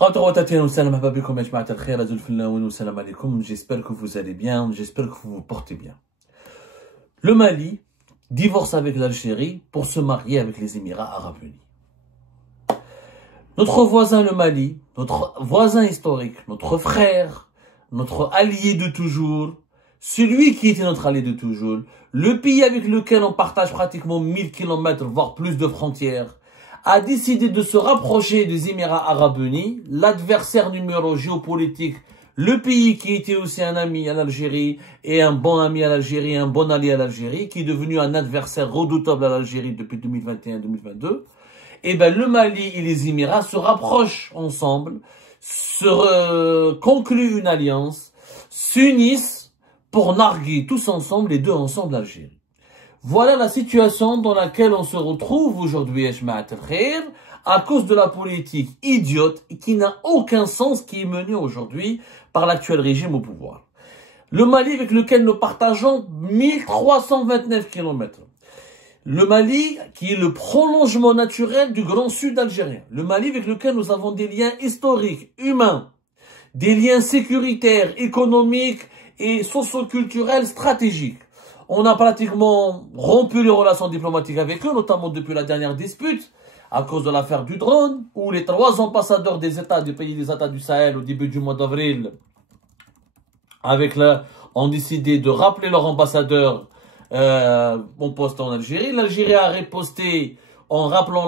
J'espère que vous allez bien, j'espère que vous vous portez bien. Le Mali divorce avec l'Algérie pour se marier avec les Émirats Arabes Unis. Notre voisin le Mali, notre voisin historique, notre frère, notre allié de toujours, celui qui était notre allié de toujours, le pays avec lequel on partage pratiquement 1000 km, voire plus de frontières, a décidé de se rapprocher des Émirats Arabes Unis, l'adversaire numéro géopolitique, le pays qui était aussi un ami à l'Algérie, et un bon ami à l'Algérie, un bon allié à l'Algérie, qui est devenu un adversaire redoutable à l'Algérie depuis 2021-2022. Et ben le Mali et les Émirats se rapprochent ensemble, concluent une alliance, s'unissent pour narguer tous ensemble, les deux ensemble l'Algérie. Voilà la situation dans laquelle on se retrouve aujourd'hui, à cause de la politique idiote qui n'a aucun sens qui est menée aujourd'hui par l'actuel régime au pouvoir. Le Mali avec lequel nous partageons 1329 km. Le Mali qui est le prolongement naturel du Grand Sud algérien. Le Mali avec lequel nous avons des liens historiques, humains, des liens sécuritaires, économiques et socio-culturels stratégiques. On a pratiquement rompu les relations diplomatiques avec eux, notamment depuis la dernière dispute, à cause de l'affaire du drone, où les 3 ambassadeurs des États du pays des États du Sahel au début du mois d'avril, ont décidé de rappeler leur ambassadeur en poste en Algérie. L'Algérie a riposté en rappelant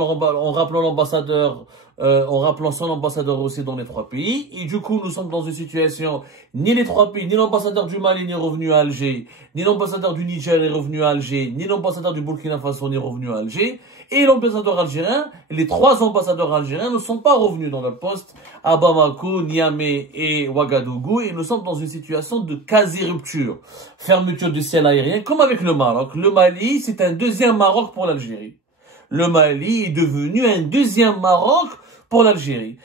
l'ambassadeur, en rappelant son ambassadeur aussi dans les 3 pays. Et du coup, nous sommes dans une situation, ni les 3 pays, ni l'ambassadeur du Mali n'est revenu à Alger, ni l'ambassadeur du Niger est revenu à Alger, ni l'ambassadeur du Burkina Faso n'est revenu à Alger. Et l'ambassadeur algérien, les 3 ambassadeurs algériens ne sont pas revenus dans leur poste à Bamako, Niamey et Ouagadougou. Et nous sommes dans une situation de quasi-rupture. Fermeture du ciel aérien, comme avec le Maroc. Le Mali, c'est un deuxième Maroc pour l'Algérie. Le Mali est devenu un deuxième Maroc pour l'Algérie.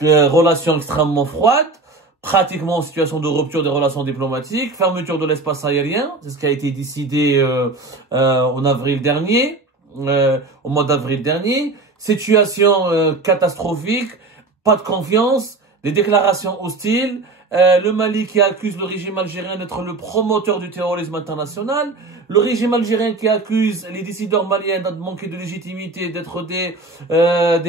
Relations extrêmement froides, pratiquement en situation de rupture des relations diplomatiques, fermeture de l'espace aérien, c'est ce qui a été décidé en avril dernier, au mois d'avril dernier. Situation catastrophique, pas de confiance, des déclarations hostiles, le Mali qui accuse le régime algérien d'être le promoteur du terrorisme international, le régime algérien qui accuse les décideurs maliens de manquer de légitimité, d'être des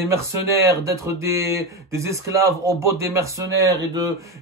mercenaires, d'être des esclaves au bord des mercenaires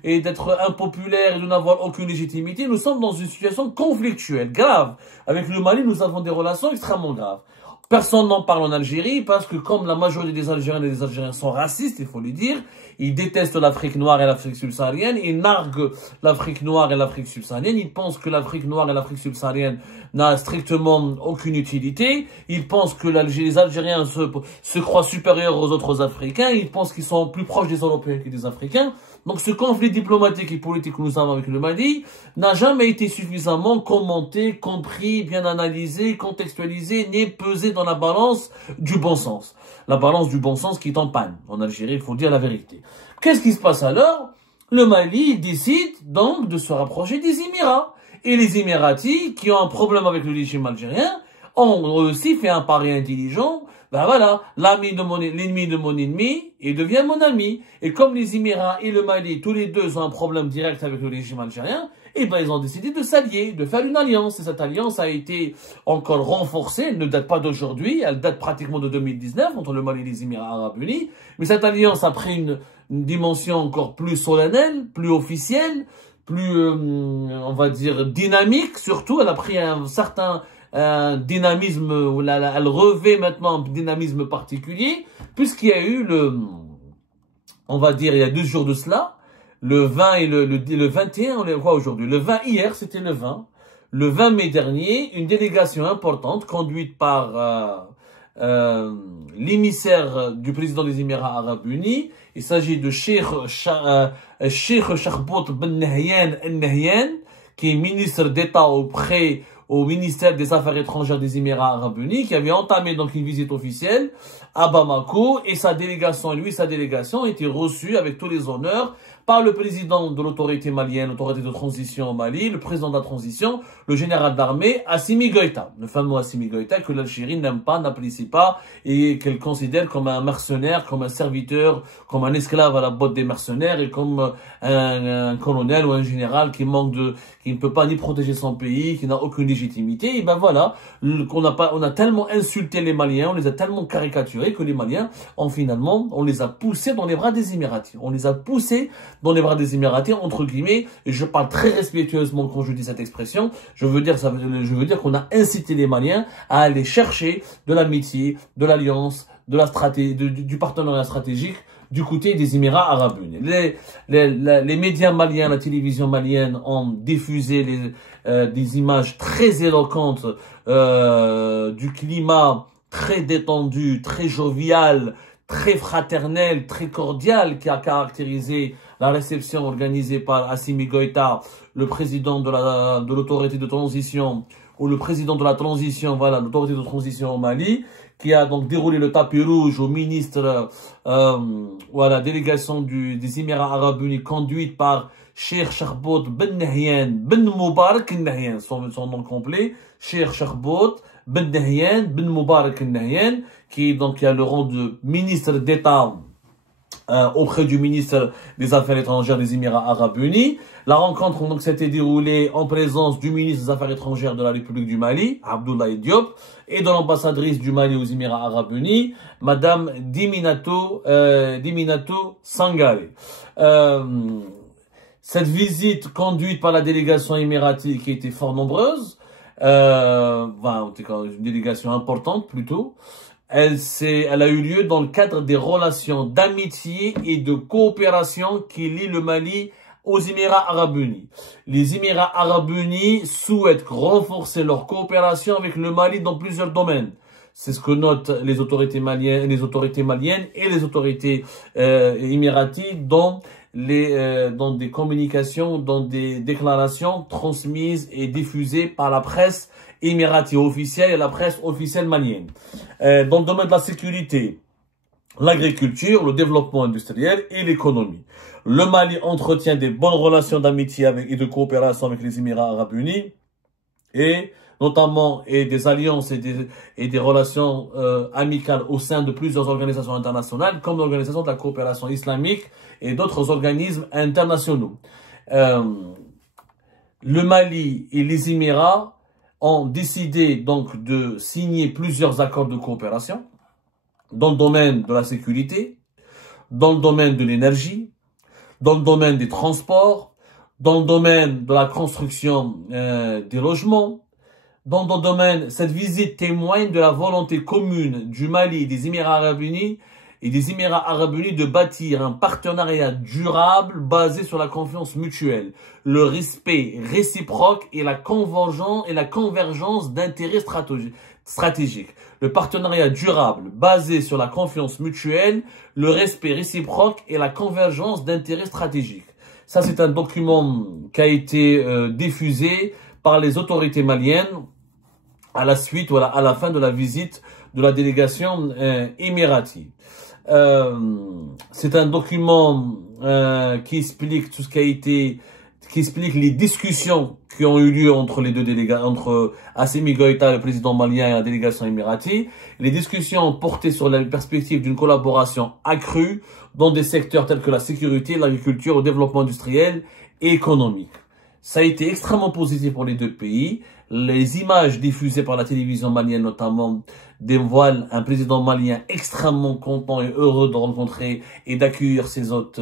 et d'être impopulaires et de n'avoir aucune légitimité. Nous sommes dans une situation conflictuelle, grave. Avec le Mali, nous avons des relations extrêmement graves. Personne n'en parle en Algérie parce que comme la majorité des Algériens et des Algériens sont racistes, il faut le dire, ils détestent l'Afrique noire et l'Afrique subsaharienne, ils narguent l'Afrique noire et l'Afrique subsaharienne, ils pensent que l'Afrique noire et l'Afrique subsaharienne n'a strictement aucune utilité, ils pensent que les Algériens se croient supérieurs aux autres Africains, ils pensent qu'ils sont plus proches des Européens que des Africains. Donc ce conflit diplomatique et politique que nous avons avec le Mali n'a jamais été suffisamment commenté, compris, bien analysé, contextualisé, ni pesé dans la balance du bon sens. La balance du bon sens qui est en panne. En Algérie, il faut dire la vérité. Qu'est-ce qui se passe alors? Le Mali décide donc de se rapprocher des Émirats. Et les Émiratis, qui ont un problème avec le régime algérien, ont aussi fait un pari intelligent. Ben voilà, l'ennemi de mon ennemi, il devient mon ami. Et comme les Émirats et le Mali, tous les deux ont un problème direct avec le régime algérien, et ben ils ont décidé de s'allier, de faire une alliance. Et cette alliance a été encore renforcée, elle ne date pas d'aujourd'hui, elle date pratiquement de 2019 entre le Mali et les Émirats Arabes Unis. Mais cette alliance a pris une dimension encore plus solennelle, plus officielle, plus, on va dire, dynamique surtout. Elle a pris un certain dynamisme, elle revêt maintenant un dynamisme particulier, puisqu'il y a eu on va dire, il y a 2 jours de cela, le 20 et le 21, on est quoi aujourd'hui? Le 20 hier, c'était le 20. Le 20 mai dernier, une délégation importante conduite par l'émissaire du président des Émirats Arabes Unis. Il s'agit de Cheikh Chahbout Ben Nahyan al-Nahyan, qui est ministre d'État auprès au ministère des Affaires étrangères des Émirats Arabes Unis, qui avait entamé donc une visite officielle à Bamako, et sa délégation étaient reçus avec tous les honneurs par le président de l'autorité malienne, l'autorité de transition au Mali, le président de la transition, le général d'armée Assimi Goïta, le fameux Assimi Goïta que l'Algérie n'aime pas, n'apprécie pas et qu'elle considère comme un mercenaire, comme un serviteur, comme un esclave à la botte des mercenaires et comme un colonel ou un général qui ne peut pas ni protéger son pays, qui n'a aucune légitimité. Et ben voilà, on a tellement insulté les Maliens, on les a tellement caricaturés que les Maliens on les a poussés dans les bras des Émiratis. On les a poussés dans les bras des Émiratis, entre guillemets, et je parle très respectueusement quand je dis cette expression, je veux dire qu'on a incité les Maliens à aller chercher de l'amitié, de l'alliance, de la stratégie, du partenariat stratégique du côté des Émirats Arabes Unis. Les médias maliens, la télévision malienne ont diffusé des images très éloquentes du climat très détendu, très jovial, très fraternel, très cordial qui a caractérisé la réception organisée par Assimi Goïta, le président de l'autorité de transition, ou le président de la transition, voilà, l'autorité de transition au Mali, qui a donc déroulé le tapis rouge au ministre, voilà, délégation des Émirats Arabes Unis, conduite par Cheikh Charbot Ben Nahyan, Ben Moubarak Nahyan, son nom complet, Cheikh Charbot Ben Nahyan, Ben Moubarak Nahyan, qui a le rang de ministre d'État auprès du ministre des Affaires étrangères des Émirats Arabes Unis. La rencontre donc s'était déroulée en présence du ministre des Affaires étrangères de la République du Mali, Abdoulaye Diop, et de l'ambassadrice du Mali aux Émirats Arabes Unis, Madame Diminato Sangare. Cette visite conduite par la délégation émiratie qui était fort nombreuse, en tout cas une délégation importante plutôt, elle a eu lieu dans le cadre des relations d'amitié et de coopération qui lient le Mali aux Émirats Arabes Unis. Les Émirats Arabes Unis souhaitent renforcer leur coopération avec le Mali dans plusieurs domaines. C'est ce que notent les autorités maliennes et les autorités émiraties dans des communications, dans des déclarations transmises et diffusées par la presse émiratie officielle et la presse officielle malienne. Dans le domaine de la sécurité, l'agriculture, le développement industriel et l'économie. Le Mali entretient des bonnes relations d'amitié et de coopération avec les Émirats Arabes Unis et notamment des alliances et des relations amicales au sein de plusieurs organisations internationales comme l'Organisation de la coopération islamique et d'autres organismes internationaux. Le Mali et les Émirats ont décidé donc de signer plusieurs accords de coopération dans le domaine de la sécurité, dans le domaine de l'énergie, dans le domaine des transports, dans le domaine de la construction des logements, dans le domaine, cette visite témoigne de la volonté commune du Mali et des Émirats Arabes Unis de bâtir un partenariat durable basé sur la confiance mutuelle, le respect réciproque et la convergence d'intérêts stratégiques. Le partenariat durable basé sur la confiance mutuelle, le respect réciproque et la convergence d'intérêts stratégiques. Ça, c'est un document qui a été diffusé par les autorités maliennes à la suite, voilà, à la fin de la visite de la délégation émiratie. C'est un document qui explique tout ce qui a été, qui explique les discussions qui ont eu lieu entre les deux délégats, entre Assimi Goïta, le président malien, et la délégation émiratie. Les discussions ont porté sur la perspective d'une collaboration accrue dans des secteurs tels que la sécurité, l'agriculture, le développement industriel et économique. Ça a été extrêmement positif pour les deux pays. Les images diffusées par la télévision malienne notamment dévoilent un président malien extrêmement content et heureux de rencontrer et d'accueillir ses hôtes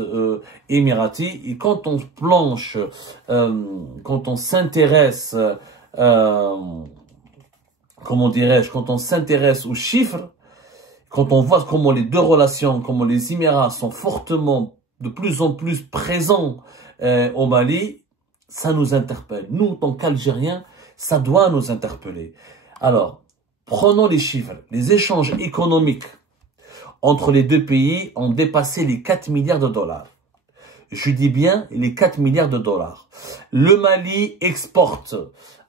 émiratis. Et quand on planche, quand on s'intéresse, comment dirais-je, quand on s'intéresse aux chiffres, quand on voit comment les deux relations, comment les Émirats sont fortement, de plus en plus présents au Mali, ça nous interpelle. Nous, en tant qu'Algériens, ça doit nous interpeller. Alors, prenons les chiffres. Les échanges économiques entre les deux pays ont dépassé les 4 milliards de dollars. Je dis bien les 4 milliards de dollars. Le Mali exporte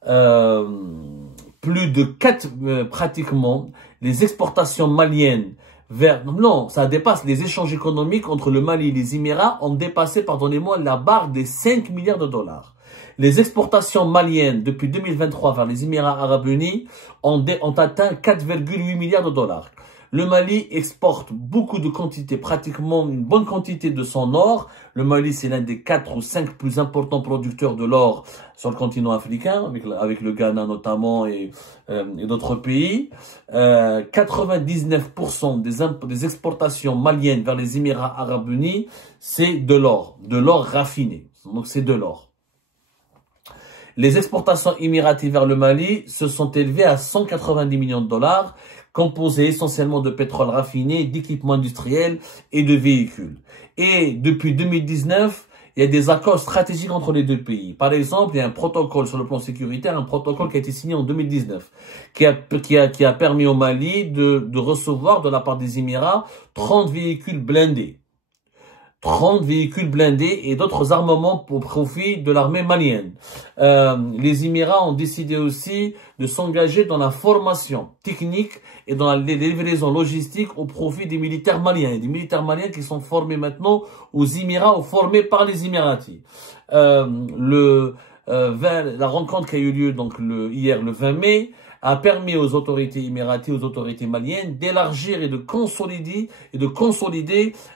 plus de 4, pratiquement, les exportations maliennes vers, non, ça dépasse les échanges économiques entre le Mali et les Émirats ont dépassé, pardonnez-moi, la barre des 5 milliards de dollars. Les exportations maliennes depuis 2023 vers les Émirats Arabes Unis ont atteint 4,8 milliards de dollars. Le Mali exporte beaucoup de quantités, pratiquement une bonne quantité de son or. Le Mali, c'est l'un des 4 ou 5 plus importants producteurs de l'or sur le continent africain, avec le Ghana notamment et d'autres pays. 99% des exportations maliennes vers les Émirats Arabes Unis, c'est de l'or raffiné. Donc c'est de l'or. Les exportations émiraties vers le Mali se sont élevées à 190 millions de dollars, composés essentiellement de pétrole raffiné, d'équipements industriels et de véhicules. Et depuis 2019, il y a des accords stratégiques entre les deux pays. Par exemple, il y a un protocole sur le plan sécuritaire, un protocole qui a été signé en 2019, qui a permis au Mali de recevoir de la part des Émirats 30 véhicules blindés. 30 véhicules blindés et d'autres armements au profit de l'armée malienne. Les Émirats ont décidé aussi de s'engager dans la formation technique et dans la livraison logistique au profit des militaires maliens. Et des militaires maliens qui sont formés maintenant aux Émirats ou formés par les Émiratis. La rencontre qui a eu lieu donc hier le 20 mai a permis aux autorités émiraties, aux autorités maliennes d'élargir et de consolider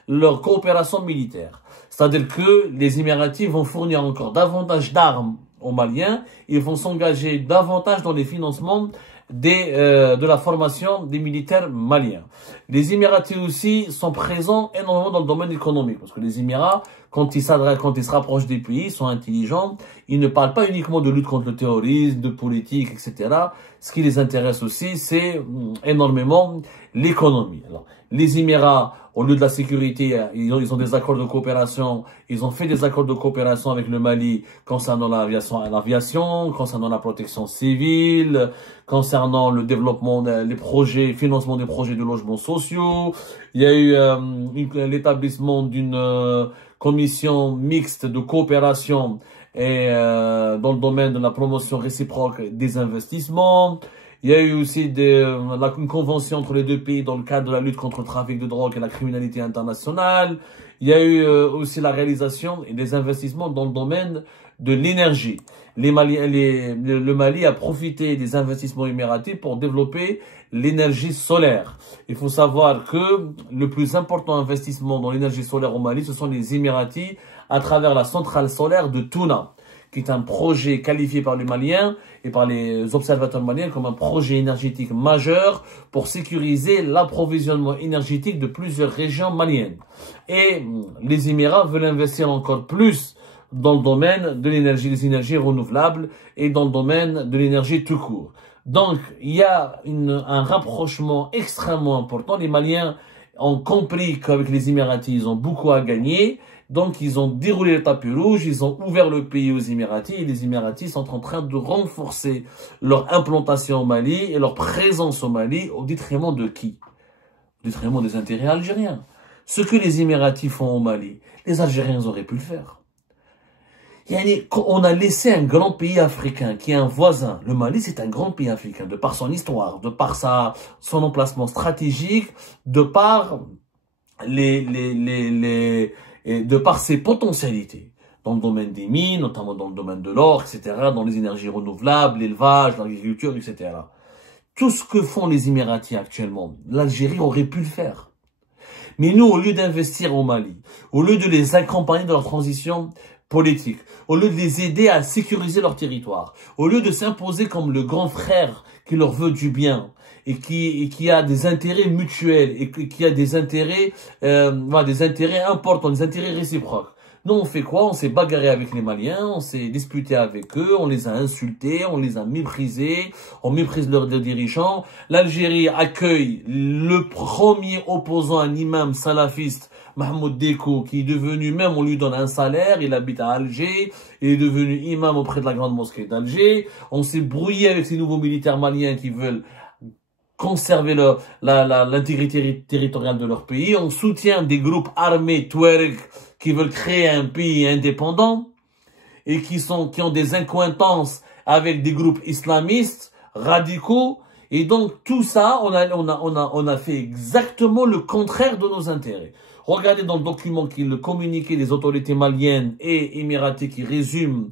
leur coopération militaire. C'est-à-dire que les Émiratis vont fournir encore davantage d'armes aux Maliens, ils vont s'engager davantage dans les financements de la formation des militaires maliens. Les Émiratis aussi sont présents énormément dans le domaine économique, parce que les Émirats, quand ils se rapprochent des pays, ils sont intelligents, ils ne parlent pas uniquement de lutte contre le terrorisme, de politique, etc. Ce qui les intéresse aussi, c'est énormément l'économie. Alors, les Émirats, au lieu de la sécurité, ils ont des accords de coopération. Ils ont fait des accords de coopération avec le Mali concernant l'aviation, concernant la protection civile, concernant le développement, les projets, financement des projets de logements sociaux. Il y a eu l'établissement d'une commission mixte de coopération et dans le domaine de la promotion réciproque des investissements. Il y a eu aussi une convention entre les deux pays dans le cadre de la lutte contre le trafic de drogue et la criminalité internationale. Il y a eu aussi la réalisation et des investissements dans le domaine de l'énergie. Le Mali a profité des investissements émiratis pour développer l'énergie solaire. Il faut savoir que le plus important investissement dans l'énergie solaire au Mali, ce sont les Émiratis à travers la centrale solaire de Touna, qui est un projet qualifié par les Maliens et par les observateurs maliens comme un projet énergétique majeur pour sécuriser l'approvisionnement énergétique de plusieurs régions maliennes. Et les Émirats veulent investir encore plus dans le domaine de l'énergie, des énergies renouvelables et dans le domaine de l'énergie tout court. Donc, il y a un rapprochement extrêmement important. Les Maliens ont compris qu'avec les Émiratis, ils ont beaucoup à gagner. Donc, ils ont déroulé le tapis rouge, ils ont ouvert le pays aux Émiratis et les Émiratis sont en train de renforcer leur implantation au Mali et leur présence au Mali au détriment de qui? Au détriment des intérêts algériens. Ce que les Émiratis font au Mali, les Algériens auraient pu le faire. On a laissé un grand pays africain qui est un voisin. Le Mali, c'est un grand pays africain de par son histoire, de par son emplacement stratégique, de par de par ses potentialités dans le domaine des mines, notamment dans le domaine de l'or, etc., dans les énergies renouvelables, l'élevage, l'agriculture, etc. Tout ce que font les Émiratis actuellement, l'Algérie aurait pu le faire. Mais nous, au lieu d'investir au Mali, au lieu de les accompagner dans leur transition politique, au lieu de les aider à sécuriser leur territoire, au lieu de s'imposer comme le grand frère qui leur veut du bien, et qui a des intérêts mutuels et qui a des intérêts importants, des intérêts réciproques. Nous, on fait quoi? On s'est bagarré avec les Maliens, on s'est disputé avec eux, on les a insultés, on les a méprisés, on méprise leurs dirigeants. L'Algérie accueille le premier opposant, un imam salafiste, Mahmoud Deko, qui est devenu, même on lui donne un salaire, il habite à Alger, il est devenu imam auprès de la grande mosquée d'Alger. On s'est brouillé avec ces nouveaux militaires maliens qui veulent conserver l'intégrité territoriale de leur pays. On soutient des groupes armés Touareg qui veulent créer un pays indépendant et qui ont des accointances avec des groupes islamistes, radicaux. Et donc, tout ça, on a fait exactement le contraire de nos intérêts. Regardez dans le document le communiqué des autorités maliennes et émiraties qui résume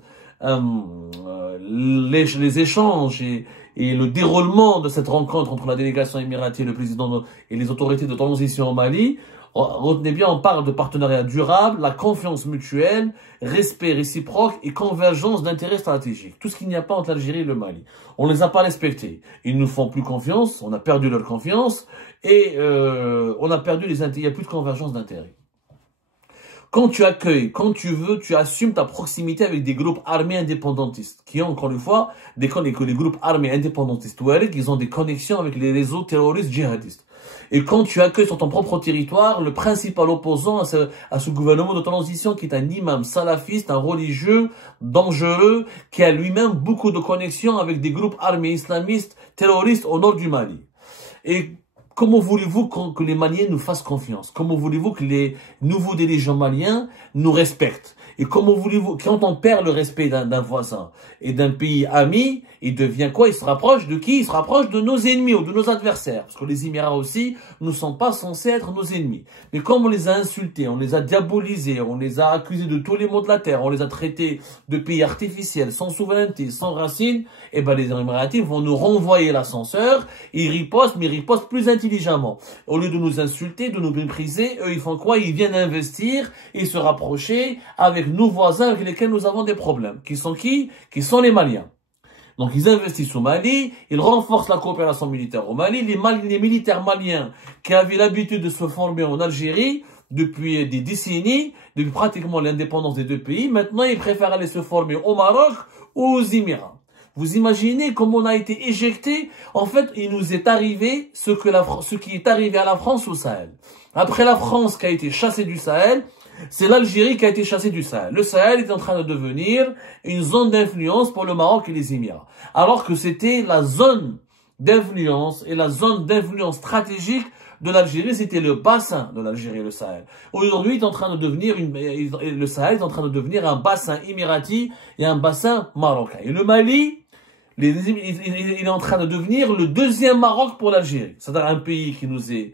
les échanges et le déroulement de cette rencontre entre la délégation émiratie et le président et les autorités de transition au Mali. Retenez bien, on parle de partenariat durable, la confiance mutuelle, respect réciproque et convergence d'intérêts stratégiques. Tout ce qu'il n'y a pas entre l'Algérie et le Mali. On ne les a pas respectés. Ils ne nous font plus confiance, on a perdu leur confiance et on a perdu il n'y a plus de convergence d'intérêts. Quand tu accueilles, quand tu veux, tu assumes ta proximité avec des groupes armés indépendantistes, qui ont, encore une fois, les groupes armés indépendantistes, ils ont des connexions avec les réseaux terroristes djihadistes. Et quand tu accueilles sur ton propre territoire le principal opposant à ce gouvernement de transition qui est un imam salafiste, un religieux dangereux, qui a lui-même beaucoup de connexions avec des groupes armés islamistes terroristes au nord du Mali. Et comment voulez-vous que les Maliens nous fassent confiance? Comment voulez-vous que les nouveaux dirigeants maliens nous respectent? Et comment voulez-vous, quand on perd le respect d'un voisin et d'un pays ami, il devient quoi? Il se rapproche de qui? Il se rapproche de nos ennemis ou de nos adversaires. Parce que les Émirats aussi ne sont pas censés être nos ennemis. Mais comme on les a insultés, on les a diabolisés, on les a accusés de tous les maux de la terre, on les a traités de pays artificiels, sans souveraineté, sans racines, et ben les Émiratis vont nous renvoyer l'ascenseur, ils ripostent, mais ils ripostent plus intelligemment. Au lieu de nous insulter, de nous mépriser, eux ils font quoi? Ils viennent investir et se rapprocher avec nos voisins avec lesquels nous avons des problèmes. Qui sont qui? Qui sont les Maliens. Donc ils investissent au Mali, ils renforcent la coopération militaire au Mali. Les militaires maliens qui avaient l'habitude de se former en Algérie depuis des décennies, depuis pratiquement l'indépendance des deux pays, maintenant ils préfèrent aller se former au Maroc ou aux Émirats. Vous imaginez comment on a été éjecté? En fait, il nous est arrivé ce qui est arrivé à la France au Sahel. Après la France qui a été chassée du Sahel, c'est l'Algérie qui a été chassée du Sahel. Le Sahel est en train de devenir une zone d'influence pour le Maroc et les Émirats. Alors que c'était la zone d'influence et la zone d'influence stratégique de l'Algérie, c'était le bassin de l'Algérie, le Sahel. Aujourd'hui, le Sahel est en train de devenir un bassin émirati et un bassin marocain. Et le Mali, il est en train de devenir le deuxième Maroc pour l'Algérie. C'est-à-dire un pays qui nous est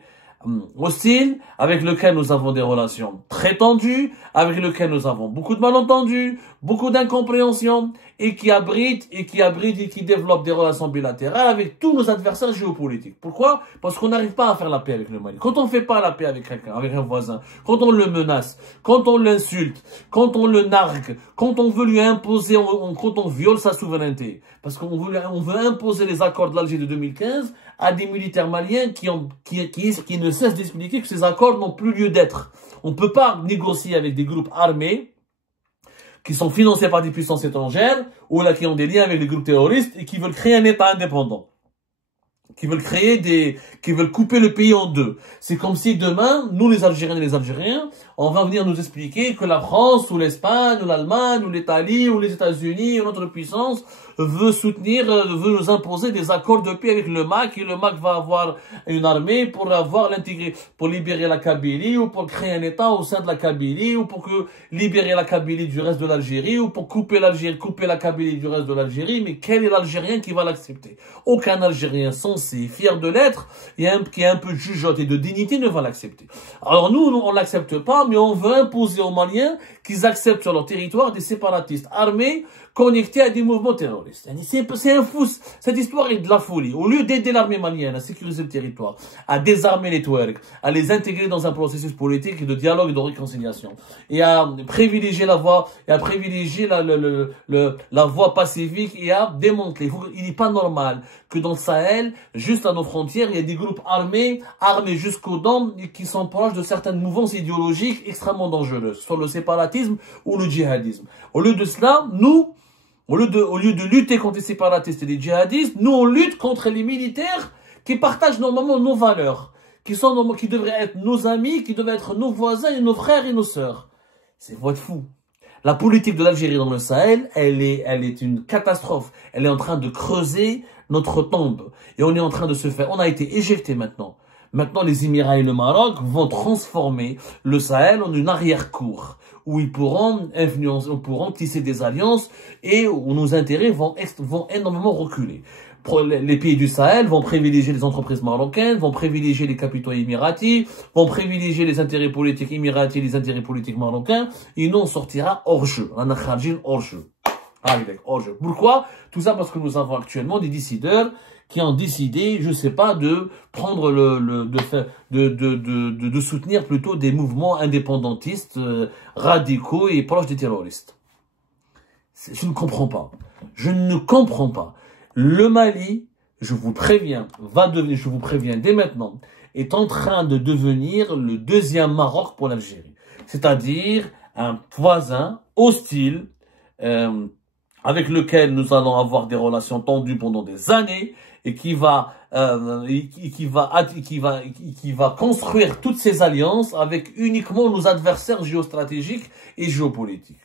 hostile, avec lequel nous avons des relations très tendues, avec lequel nous avons beaucoup de malentendus, beaucoup d'incompréhension, et qui abrite et qui développe des relations bilatérales avec tous nos adversaires géopolitiques. Pourquoi? Parce qu'on n'arrive pas à faire la paix avec le Mali. Quand on ne fait pas la paix avec quelqu'un, avec un voisin, quand on le menace, quand on l'insulte, quand on le nargue, quand on veut lui imposer, quand on viole sa souveraineté, parce qu'on veut imposer les accords de l'Alger de 2015 à des militaires maliens qui ne cessent d'expliquer que ces accords n'ont plus lieu d'être. On ne peut pas négocier avec des groupes armés qui sont financés par des puissances étrangères ou là qui ont des liens avec des groupes terroristes et qui veulent créer un État indépendant, qui veulent couper le pays en deux. C'est comme si demain, nous les Algériens et les Algériens, on va venir nous expliquer que la France ou l'Espagne ou l'Allemagne ou l'Italie ou les États-Unis ou notre puissance veut nous imposer des accords de paix avec le MAC et le MAC va avoir une armée pour pour libérer la Kabylie ou pour créer un État au sein de la Kabylie ou pour libérer la Kabylie du reste de l'Algérie ou pour couper la Kabylie du reste de l'Algérie. Mais quel est l'Algérien qui va l'accepter? Aucun Algérien sensé, fier de l'être, qui est un peu de jugeote et de dignité ne va l'accepter. Alors nous, on l'accepte pas, mais on veut imposer aux Maliens qu'ils acceptent sur leur territoire des séparatistes armés connectés à des mouvements terroristes. C'est un fou. Cette histoire est de la folie. Au lieu d'aider l'armée malienne à sécuriser le territoire, à désarmer les Touaregs, à les intégrer dans un processus politique de dialogue et de réconciliation, et à privilégier la voie, la voie pacifique et à démanteler. Il n'est pas normal que dans le Sahel, juste à nos frontières, il y a des groupes armés jusqu'aux dents, qui sont proches de certaines mouvances idéologiques extrêmement dangereuses, sur le séparatisme ou le djihadisme. Au lieu de cela, nous, au lieu de lutter contre les séparatistes et les djihadistes, nous on lutte contre les militaires qui partagent normalement nos valeurs, qui devraient être nos amis, qui devraient être nos voisins et nos frères et nos sœurs. C'est voie de fou. La politique de l'Algérie dans le Sahel, elle est une catastrophe. Elle est en train de creuser notre tombe. Et on est en train de on a été éjecté maintenant. Maintenant, les Émirats et le Maroc vont transformer le Sahel en une arrière-cour où ils pourront influencer, pourront tisser des alliances et où nos intérêts vont énormément reculer. Les pays du Sahel vont privilégier les entreprises marocaines, vont privilégier les capitaux émiratis, vont privilégier les intérêts politiques émiratis, les intérêts politiques marocains, et nous on sortira hors jeu. On a kharjin hors jeu. Hors jeu. Pourquoi? Tout ça parce que nous avons actuellement des décideurs qui ont décidé, je sais pas, de prendre de soutenir plutôt des mouvements indépendantistes, radicaux et proches des terroristes. Je ne comprends pas. Je ne comprends pas. Le Mali, je vous préviens, je vous préviens dès maintenant, est en train de devenir le deuxième Maroc pour l'Algérie. C'est-à-dire un voisin hostile, avec lequel nous allons avoir des relations tendues pendant des années et qui va construire toutes ces alliances avec uniquement nos adversaires géostratégiques et géopolitiques.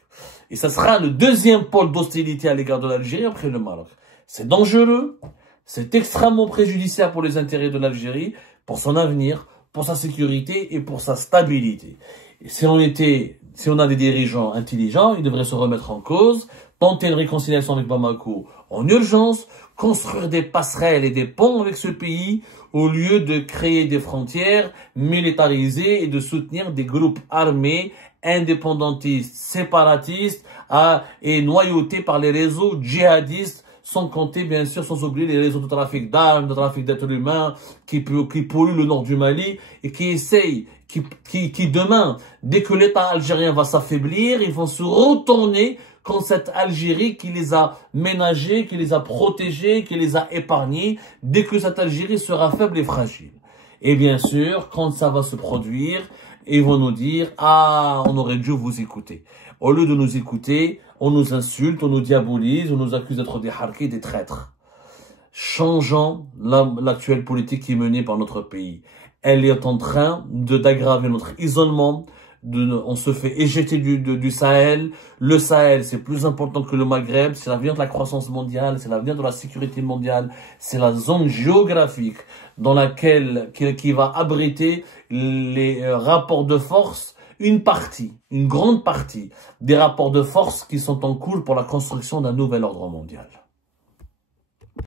Et ça sera le deuxième pôle d'hostilité à l'égard de l'Algérie après le Maroc. C'est dangereux, c'est extrêmement préjudiciable pour les intérêts de l'Algérie, pour son avenir, pour sa sécurité et pour sa stabilité. Et si on a des dirigeants intelligents, ils devraient se remettre en cause, tenter une réconciliation avec Bamako en urgence, construire des passerelles et des ponts avec ce pays, au lieu de créer des frontières militarisées et de soutenir des groupes armés, indépendantistes, séparatistes, et noyautés par les réseaux djihadistes, sans compter, bien sûr, sans oublier les réseaux de trafic d'armes, de trafic d'êtres humains, qui polluent le nord du Mali et qui essayent, qui demain, dès que l'État algérien va s'affaiblir, ils vont se retourner contre cette Algérie qui les a ménagés, qui les a protégés, qui les a épargnés, dès que cette Algérie sera faible et fragile. Et bien sûr, quand ça va se produire, ils vont nous dire « Ah, on aurait dû vous écouter ». Au lieu de nous écouter, on nous insulte, on nous diabolise, on nous accuse d'être des harkis, des traîtres. Changeons l'actuelle politique qui est menée par notre pays. Elle est en train d'aggraver notre isolement. On se fait éjecter du Sahel. Le Sahel, c'est plus important que le Maghreb. C'est l'avenir de la croissance mondiale. C'est l'avenir de la sécurité mondiale. C'est la zone géographique dans laquelle, qui va abriter les rapports de force. Une grande partie des rapports de force qui sont en cours pour la construction d'un nouvel ordre mondial.